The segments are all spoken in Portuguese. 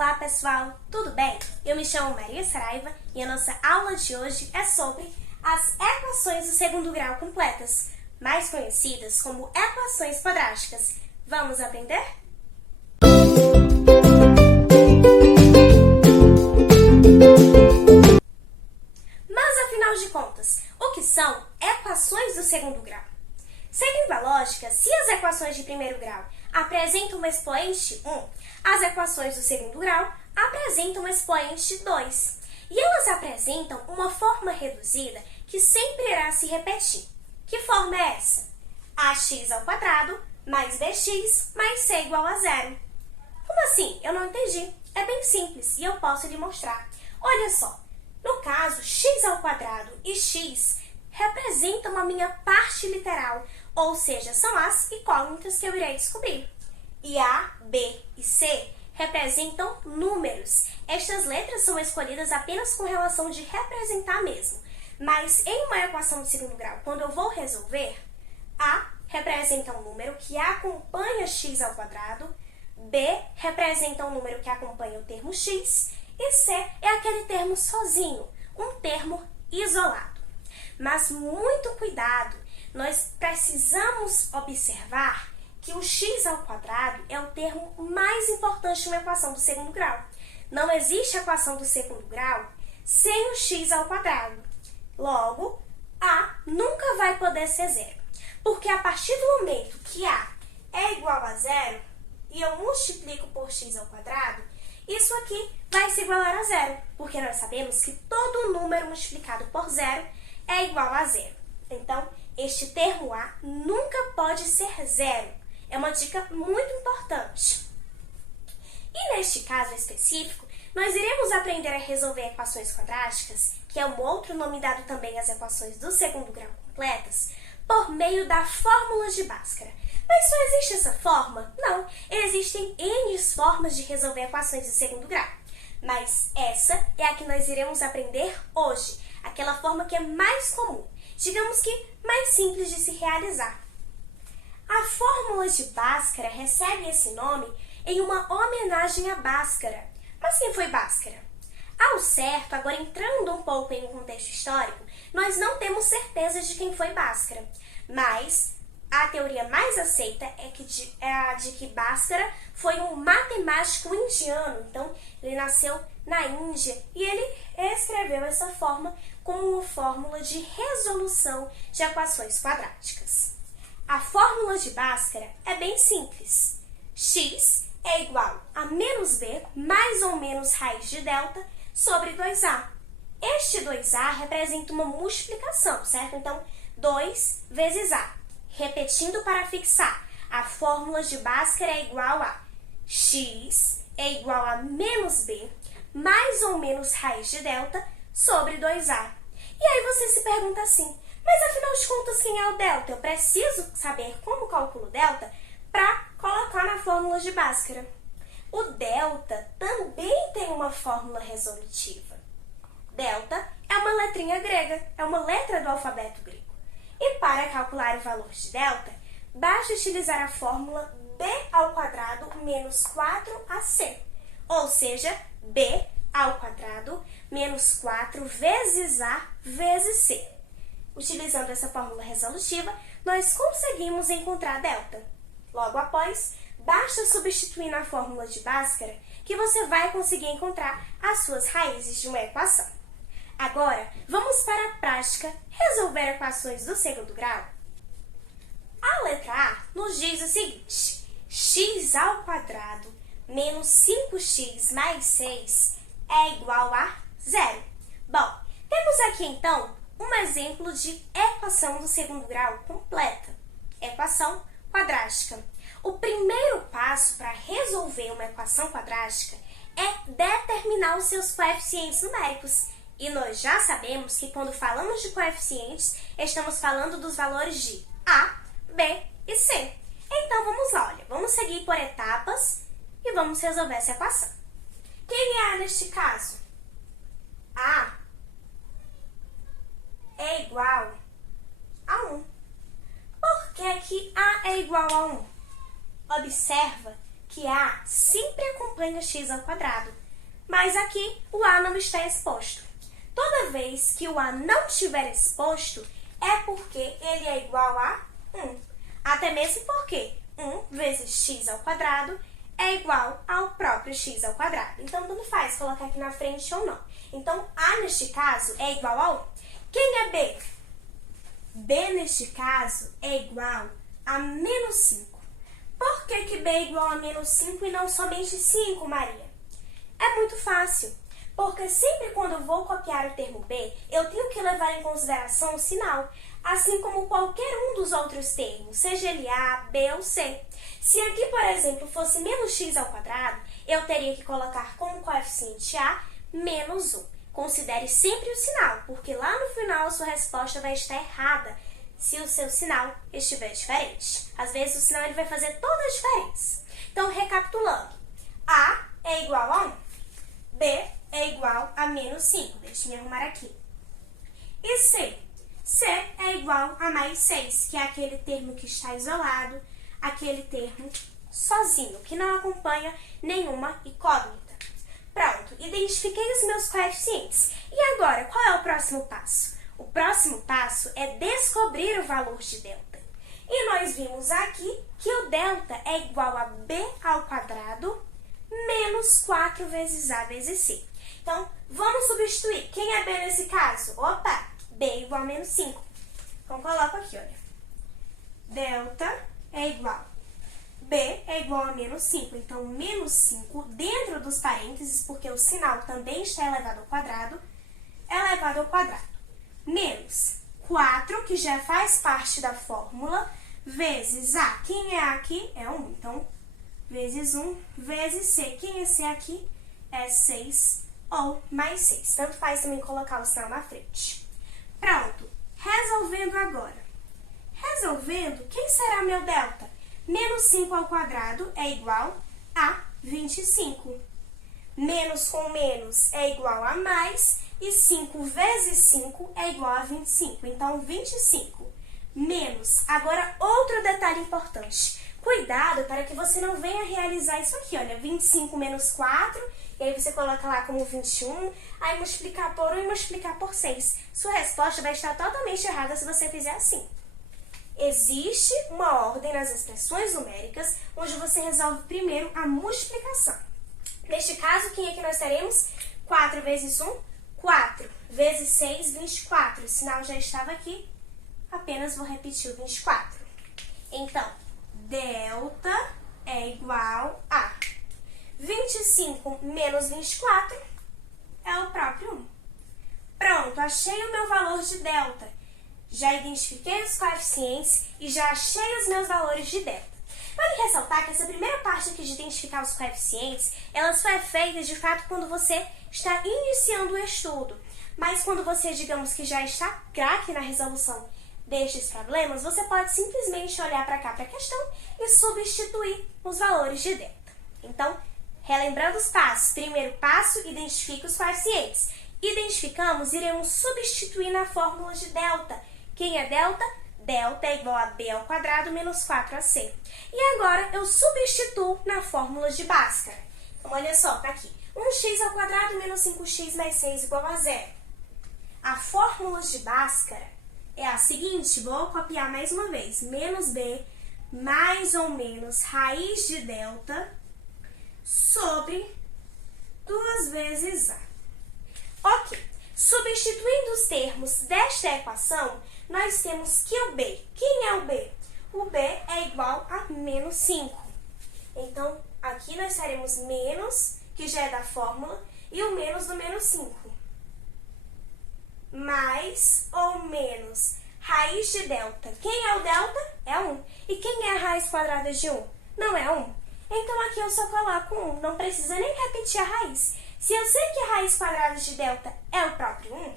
Olá pessoal, tudo bem? Eu me chamo Maria Saraiva e a nossa aula de hoje é sobre as equações do segundo grau completas, mais conhecidas como equações quadráticas. Vamos aprender? Mas afinal de contas, o que são equações do segundo grau? Seguindo a lógica, se as equações de primeiro grau apresentam um expoente 1, as equações do segundo grau apresentam um expoente 2. E elas apresentam uma forma reduzida que sempre irá se repetir. Que forma é essa? ax ao quadrado mais bx mais c igual a zero. Como assim? Eu não entendi. É bem simples e eu posso lhe mostrar. Olha só, no caso, x ao quadrado e x representam a minha parte literal, ou seja, são as incógnitas que eu irei descobrir. E A, B e C representam números. Estas letras são escolhidas apenas com relação de representar mesmo. Mas em uma equação de segundo grau, quando eu vou resolver, A representa um número que acompanha x ao quadrado, B representa um número que acompanha o termo x, e C é aquele termo sozinho, um termo isolado. Mas muito cuidado, nós precisamos observar que o x ao quadrado é o termo mais importante de uma equação do segundo grau. Não existe equação do segundo grau sem o x ao quadrado. Logo, A nunca vai poder ser zero, porque a partir do momento que A é igual a zero e eu multiplico por x ao quadrado, isso aqui vai se igualar a zero, porque nós sabemos que todo número multiplicado por zero é igual a zero. Então, este termo A nunca pode ser zero. É uma dica muito importante. E neste caso específico, nós iremos aprender a resolver equações quadráticas, que é um outro nome dado também às equações do segundo grau completas, por meio da fórmula de Bhaskara. Mas só existe essa forma? Não, existem N formas de resolver equações de segundo grau. Mas essa é a que nós iremos aprender hoje, aquela forma que é mais comum, digamos que mais simples de se realizar. A fórmula de Bhaskara recebe esse nome em uma homenagem a Bhaskara. Mas quem foi Bhaskara? Ao certo, agora entrando um pouco em um contexto histórico, nós não temos certeza de quem foi Bhaskara, mas a teoria mais aceita é a de que Bhaskara foi um matemático indiano. Então, ele nasceu na Índia e ele escreveu essa forma como uma fórmula de resolução de equações quadráticas. A fórmula de Bhaskara é bem simples. X é igual a menos b mais ou menos raiz de delta sobre 2a. Este 2a representa uma multiplicação, certo? Então, 2 vezes a. Repetindo para fixar, a fórmula de Bhaskara é igual a x é igual a menos b mais ou menos raiz de delta sobre 2a. E aí você se pergunta assim, mas afinal de contas quem é o delta? Eu preciso saber como calculo o delta para colocar na fórmula de Bhaskara. O delta também tem uma fórmula resolutiva. Delta é uma letrinha grega, é uma letra do alfabeto grego. E para calcular o valor de delta, basta utilizar a fórmula b ao quadrado menos 4ac, ou seja, b ao quadrado menos 4 vezes a vezes c. Utilizando essa fórmula resolutiva, nós conseguimos encontrar delta. Logo após, basta substituir na fórmula de Bhaskara que você vai conseguir encontrar as suas raízes de uma equação. Agora, vamos para a prática resolver equações do segundo grau. A letra A nos diz o seguinte: x ao quadrado menos 5x mais 6 é igual a zero. Bom, temos aqui então um exemplo de equação do segundo grau completa, equação quadrática. O primeiro passo para resolver uma equação quadrática é determinar os seus coeficientes numéricos. E nós já sabemos que quando falamos de coeficientes, estamos falando dos valores de A, B e C. Então vamos lá, olha, vamos seguir por etapas e vamos resolver essa equação. Quem é A neste caso? A é igual a 1. Por que A é igual a 1? Observa que A sempre acompanha acompanha x ao quadrado. Mas aqui o a não está exposto. Toda vez que o a não estiver exposto, é porque ele é igual a 1. Até mesmo porque 1 vezes x ao quadrado é igual ao próprio x ao quadrado. Então, tanto faz colocar aqui na frente ou não. Então, a, neste caso, é igual a 1. Quem é b? B, neste caso, é igual a menos 5. Por que b é igual a menos 5 e não somente 5, Maria? É muito fácil, porque sempre quando eu vou copiar o termo b, eu tenho que levar em consideração o sinal, assim como qualquer um dos outros termos, seja ele a, b ou c. Se aqui, por exemplo, fosse menos x ao quadrado, eu teria que colocar como coeficiente a menos 1. Considere sempre o sinal, porque lá no final a sua resposta vai estar errada se o seu sinal estiver diferente. Às vezes o sinal ele vai fazer toda a diferença. Então, recapitulando, a é igual a 1, b é igual a menos 5. Deixa eu me arrumar aqui. E c? C é igual a mais 6, que é aquele termo que está isolado, aquele termo sozinho, que não acompanha nenhuma incógnita. Pronto, identifiquei os meus coeficientes. E agora, qual é o próximo passo? O próximo passo é descobrir o valor de delta. E nós vimos aqui que o delta é igual a b ao quadrado menos 4 vezes a vezes c. Então, vamos substituir. Quem é b nesse caso? Opa, b é igual a menos 5. Então, coloco aqui, olha. Delta é igual. B é igual a menos 5. Então, menos 5 dentro dos parênteses, porque o sinal também está elevado ao quadrado, elevado ao quadrado. Menos 4, que já faz parte da fórmula, vezes a. Quem é a aqui? É 1. Então, vezes 1, vezes c. Quem é c aqui? É 6 ou mais 6. Tanto faz também colocar o sinal na frente. Pronto. Resolvendo agora. Resolvendo, quem será meu delta? Menos 5 ao quadrado é igual a 25. Menos com menos é igual a mais, e 5 vezes 5 é igual a 25. Então, 25 menos. Agora, outro detalhe importante. Cuidado para que você não venha realizar isso aqui, olha, 25 menos 4, e aí você coloca lá como 21, aí multiplicar por 1 e multiplicar por 6. Sua resposta vai estar totalmente errada se você fizer assim. Existe uma ordem nas expressões numéricas onde você resolve primeiro a multiplicação. Neste caso, quem é que nós teremos? 4 vezes 1, 4. Vezes 6, 24. O sinal já estava aqui, apenas vou repetir o 24. Então, delta é igual a 25 menos 24 é o próprio 1. Pronto, achei o meu valor de delta. Já identifiquei os coeficientes e já achei os meus valores de delta. Vale ressaltar que essa primeira parte aqui de identificar os coeficientes, ela só é feita de fato quando você está iniciando o estudo. Mas quando você, digamos que já está craque na resolução destes problemas, você pode simplesmente olhar para cá para a questão e substituir os valores de delta. Então, relembrando os passos. Primeiro passo, identifique os coeficientes. Identificamos, iremos substituir na fórmula de delta. Quem é delta? Delta é igual a b ao quadrado menos 4ac. E agora eu substituo na fórmula de Bhaskara. Então, olha só, tá aqui. 1x ao quadrado menos 5x mais 6 igual a 0. A fórmula de Bhaskara é a seguinte, vou copiar mais uma vez. Menos b mais ou menos raiz de delta sobre 2 vezes a. Ok. Substituindo os termos desta equação, nós temos que o b. Quem é o b? O b é igual a menos 5. Então, aqui nós teremos menos, que já é da fórmula, e o menos do menos 5. Mais ou menos raiz de delta. Quem é o delta? É 1. E quem é a raiz quadrada de 1? Não é 1. Então, aqui eu só coloco 1. Não precisa nem repetir a raiz. Se eu sei que a raiz quadrada de delta é o próprio 1,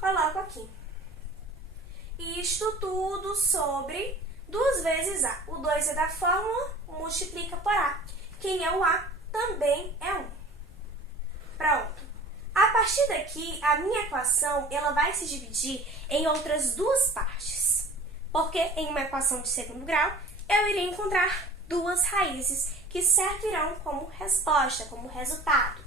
coloco aqui. Isto tudo sobre 2 vezes a. O 2 é da fórmula, multiplica por a. Quem é o a também é 1. Pronto. A partir daqui, a minha equação ela vai se dividir em outras 2 partes. Porque em uma equação de segundo grau, eu irei encontrar 2 raízes, que servirão como resposta, como resultado.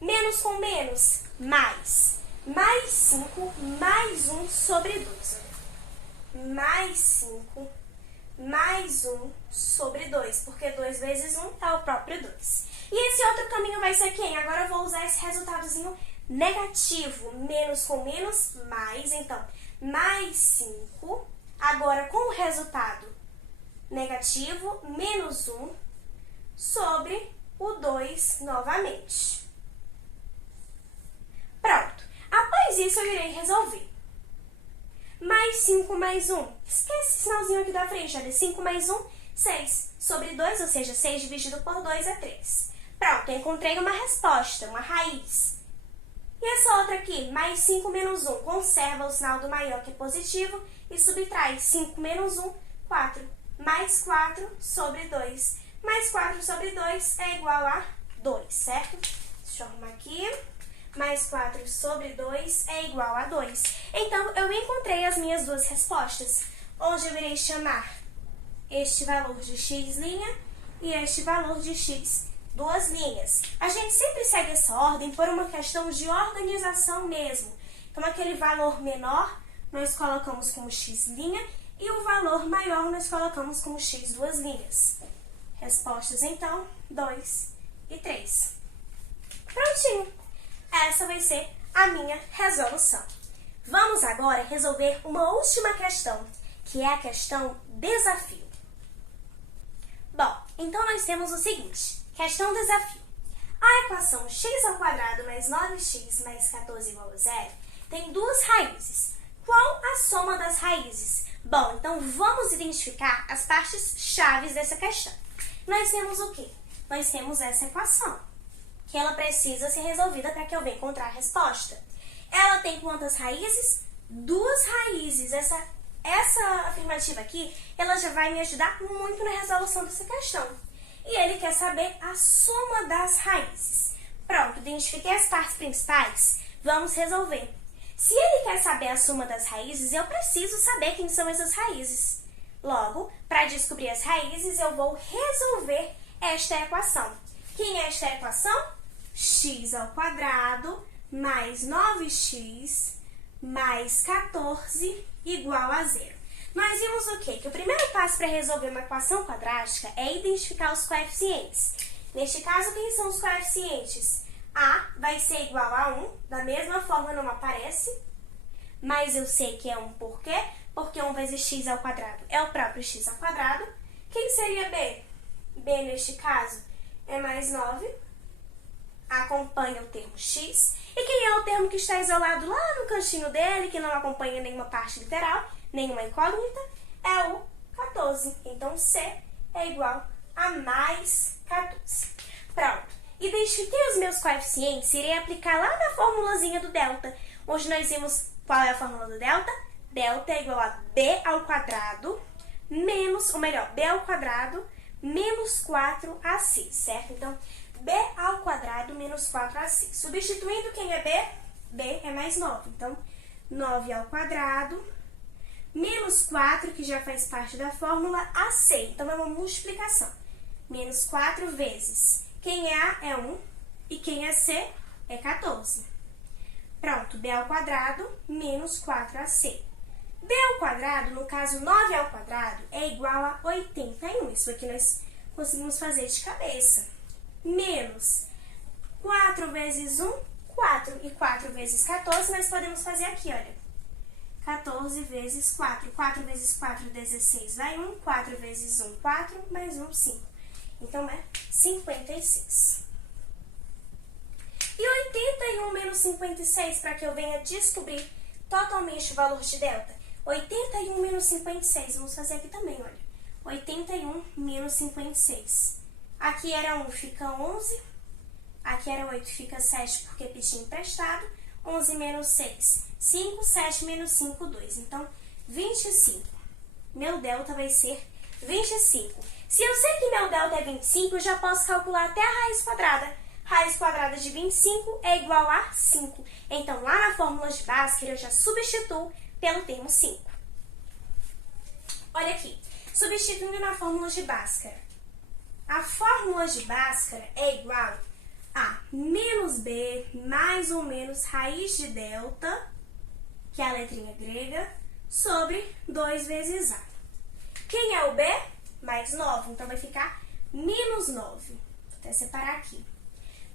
Menos com menos, mais. Mais 5, mais 1 sobre 2. Mais 5, mais 1 sobre 2, porque 2 vezes 1 é o próprio 2. E esse outro caminho vai ser quem? Agora eu vou usar esse resultadozinho negativo. Menos com menos, mais. Então, mais 5. Agora, com o resultado negativo, menos 1 sobre o 2 novamente. Pronto. Após isso, eu irei resolver. Mais 5 mais 1. Esquece esse sinalzinho aqui da frente. Olha, 5 mais 1, 6 sobre 2, ou seja, 6 dividido por 2 é 3. Pronto, eu encontrei uma resposta, uma raiz. E essa outra aqui, mais 5 menos 1, conserva o sinal do maior, que é positivo, e subtrai 5 menos 1, 4. Mais 4 sobre 2. Mais 4 sobre 2 é igual a 2, certo? Deixa eu arrumar aqui. Mais 4 sobre 2 é igual a 2. Então, eu encontrei as minhas duas respostas, onde eu irei chamar este valor de x' e este valor de x, duas linhas. A gente sempre segue essa ordem por uma questão de organização mesmo. Então, aquele valor menor nós colocamos como x' e o valor maior nós colocamos como x, duas linhas. Respostas, então, 2 e 3. Prontinho! Essa vai ser a minha resolução. Vamos agora resolver uma última questão, que é a questão desafio. Bom, então nós temos o seguinte, questão desafio. A equação x² mais 9x mais 14 igual a 0 tem duas raízes. Qual a soma das raízes? Bom, então vamos identificar as partes chaves dessa questão. Nós temos o quê? Nós temos essa equação, que ela precisa ser resolvida para que eu venha encontrar a resposta. Ela tem quantas raízes? Duas raízes. Essa afirmativa aqui, ela já vai me ajudar muito na resolução dessa questão. E ele quer saber a soma das raízes. Pronto, identifiquei as partes principais, vamos resolver. Se ele quer saber a soma das raízes, eu preciso saber quem são essas raízes. Logo, para descobrir as raízes, eu vou resolver esta equação. Quem é esta equação? x² mais 9x mais 14 igual a 0. Nós vimos o quê? Que o primeiro passo para resolver uma equação quadrática é identificar os coeficientes. Neste caso, quem são os coeficientes? A vai ser igual a 1, da mesma forma não aparece, mas eu sei que é 1 por quê? Porque 1 vezes x² é o próprio x². Quem seria B? B, neste caso, é mais 9, acompanha o termo x. E quem é o termo que está isolado lá no cantinho dele, que não acompanha nenhuma parte literal, nenhuma incógnita? É o 14. Então, C é igual a mais 14. Pronto. Identifiquei os meus coeficientes e irei aplicar lá na formulazinha do delta, onde nós vimos qual é a fórmula do delta. Delta é igual a b² menos, ou melhor, b² menos 4ac, certo? Então, b² menos 4ac. Substituindo quem é b? B é mais 9. Então, 9² menos 4, que já faz parte da fórmula, ac. Então, é uma multiplicação. Menos 4 vezes. Quem é A é 1 e quem é C é 14. Pronto, b² menos 4ac. b², no caso 9² é igual a 81. Isso aqui nós conseguimos fazer de cabeça. Menos 4 vezes 1, 4. E 4 vezes 14, nós podemos fazer aqui, olha. 14 vezes 4. 4 vezes 4, 16. Vai 1. 4 vezes 1, 4. Mais 1, 5. Então, é 56. E 81 menos 56, para que eu venha descobrir totalmente o valor de delta. 81 menos 56. Vamos fazer aqui também, olha. 81 menos 56. Aqui era 1, fica 11. Aqui era 8, fica 7, porque pedi emprestado. 11 menos 6, 5. 7 menos 5, 2. Então, 25. Meu delta vai ser 25. Se eu sei que meu delta é 25, eu já posso calcular até a raiz quadrada. Raiz quadrada de 25 é igual a 5. Então, lá na fórmula de Bhaskara, eu já substituo pelo termo 5. Olha aqui, substituindo na fórmula de Bhaskara. A fórmula de Bhaskara é igual a menos b mais ou menos raiz de delta, que é a letrinha grega, sobre 2 vezes a. Quem é o b? Mais 9, então vai ficar menos 9. Vou até separar aqui.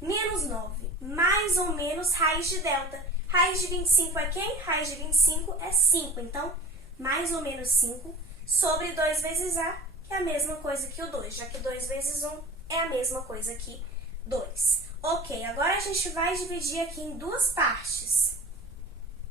Menos 9, mais ou menos raiz de delta. Raiz de 25 é quem? Raiz de 25 é 5, então mais ou menos 5 sobre 2 vezes a, que é a mesma coisa que o 2, já que 2 vezes 1 é a mesma coisa que 2. Ok, agora a gente vai dividir aqui em duas partes.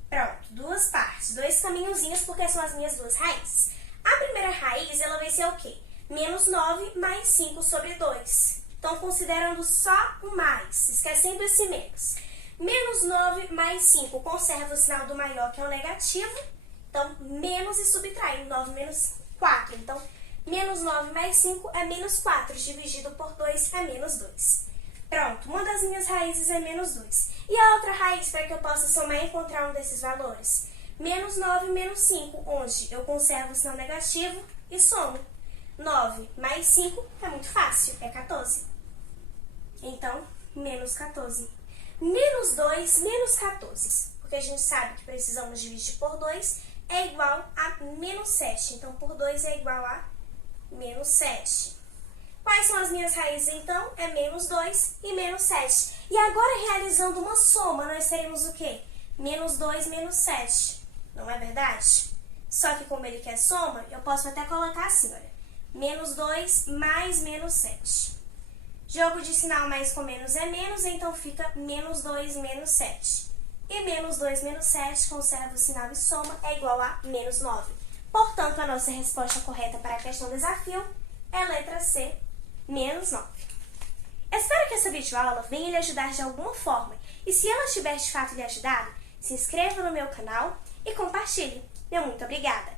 Pronto, duas partes, dois caminhozinhos, porque são as minhas duas raízes. A primeira raiz, ela vai ser o quê? Menos 9 mais 5 sobre 2. Então, considerando só o mais, esquecendo esse menos. Menos 9 mais 5, conserva o sinal do maior, que é o negativo. Então, menos e subtrai, 9 menos 4. Então, menos 9 mais 5 é menos 4, dividido por 2 é menos 2. Pronto, uma das minhas raízes é menos 2. E a outra raiz, para que eu possa somar e encontrar um desses valores? Menos 9 menos 5, onde eu conservo o sinal negativo e somo. 9 mais 5 é muito fácil, é 14. Então, menos 14. Menos 2 menos 14, porque a gente sabe que precisamos dividir por 2, é igual a menos 7. Então, por 2 é igual a menos 7. Quais são as minhas raízes, então? É menos 2 e menos 7. E agora, realizando uma soma, nós teremos o quê? Menos 2 menos 7. Não é verdade? Só que como ele quer soma, eu posso até colocar assim, olha. Menos 2 mais menos 7. Jogo de sinal mais com menos é menos, então fica menos 2 menos 7. E menos 2 menos 7, conserva o sinal e soma, é igual a menos 9. Portanto, a nossa resposta correta para a questão desafio é a letra C, menos 9. Espero que essa videoaula venha lhe ajudar de alguma forma. E se ela tiver de fato lhe ajudado, se inscreva no meu canal e compartilhe. Meu muito obrigada!